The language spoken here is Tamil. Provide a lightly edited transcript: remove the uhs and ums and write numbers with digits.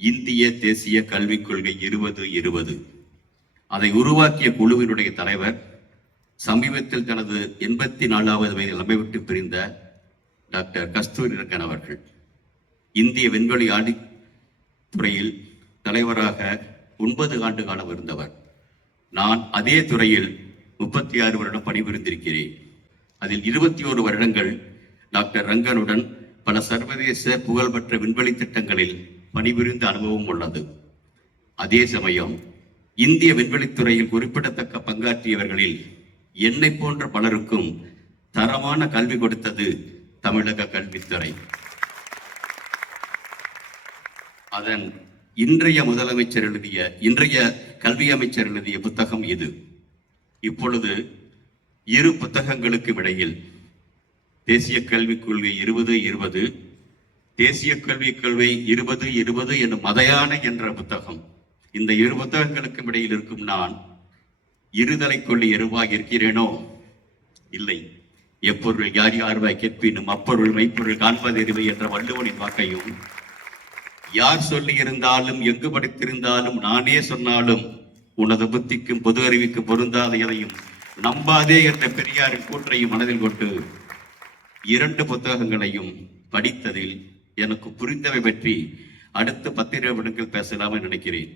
இந்திய தேசிய கல்விக் கொள்கை 2020. அதை உருவாக்கிய குழுவினுடைய தலைவர் சமீபத்தில் தனது 84வது வயதில் நம்மை விட்டு பிரிந்த டாக்டர் கஸ்தூரிரங்கன் அவர்கள். இந்திய விண்வெளி துறையில் தலைவராக 9 ஆண்டு காலம் இருந்தவர். நான் அதே துறையில் 36 வருடம் பணிபுரிந்திருக்கிறேன். அதில் 21 வருடங்கள் டாக்டர் ரங்கனுடன் பல சர்வதேச புகழ்பெற்ற விண்வெளி திட்டங்களில் பணிபுரிந்த அனுபவம் உள்ளது. அதே சமயம் இந்திய விண்வெளித்துறையில் குறிப்பிடத்தக்க பங்காற்றியவர்களில் என்னை போன்ற பலருக்கும் தரமான கல்வி கொடுத்தது தமிழக கல்வித்துறை. அதன் இன்றைய கல்வி அமைச்சர் எழுதிய புத்தகம் இது. இப்பொழுது 2 புத்தகங்களுக்கு இடையில் தேசிய கல்விக் கொள்கை 2020, தேசிய கல்விக் கொள்கை 2020 என்னும் மதயானை என்ற புத்தகம். இந்த 2 புத்தகங்களுக்கும் இடையில் இருக்கும் நான் இருதலை கொள்ளி எருவாக இருக்கிறேனோ? இல்லை. எப்பொருள் யார் யார்வாய் கேட்பினும் அப்பொருள் மெய்ப்பொருள் காண்பதறிவு என்ற வள்ளுவனின் வாக்கையும், யார் சொல்லி இருந்தாலும் எங்கு படித்திருந்தாலும் நானே சொன்னாலும் உனது புத்திக்கும் பொது அறிவுக்கு பொருந்தாத எதையும் நம்பாதே என்ற பெரியாரின் கூற்றையும் மனதில் கொண்டு 2 புத்தகங்களையும் படித்ததில் எனக்கு புரிந்தவை பற்றி அடுத்த 10 நிமிடங்கள் பேசலாம் நினைக்கிறேன்.